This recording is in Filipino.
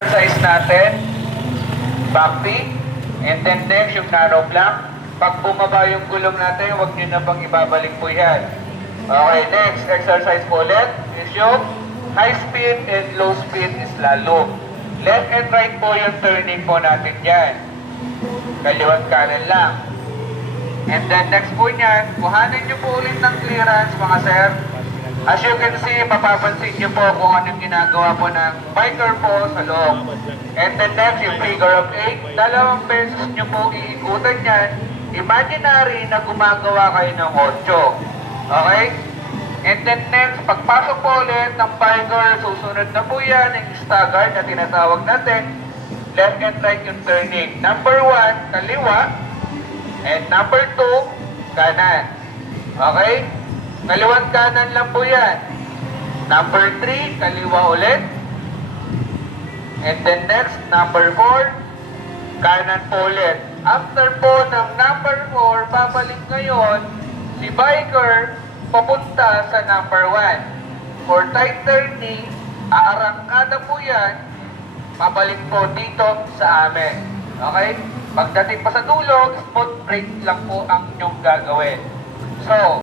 Exercise natin, backbeat, and then next yung narrow plank. Pag bumaba yung gulong natin, huwag nyo na pang ibabalik po yan. Okay, next exercise po ulit is yung high speed and low speed slalom. Left and right po yung turning po natin dyan. Kaliwat kanan lang. And then next po niyan, kuhanin nyo po ulit ng clearance mga sir. As you can see, mapapansin nyo po kung anong ginagawa po ng biker po sa loob. And then next, yung figure of 8, dalawang beses nyo po iikutan yan. Imaginary na gumagawa kayo ng 8. Okay? And then next, pagpasok po ulit ng biker, susunod na po yan, yung staggered na tinatawag natin. Left and right yung turning. Number 1, kaliwa. And number 2, kanan. Okay? Kaliwat kanan lang po yan. Number 3, kaliwa ulit. And then next, number 4, kanan po ulit. After po ng number 4, babalik ngayon si biker papunta sa number 1. For tight turning, aarangkada po yan, pabalik po dito sa amin. Okay? Pagdating pa sa dulo, smooth brake lang po ang inyong gagawin. So,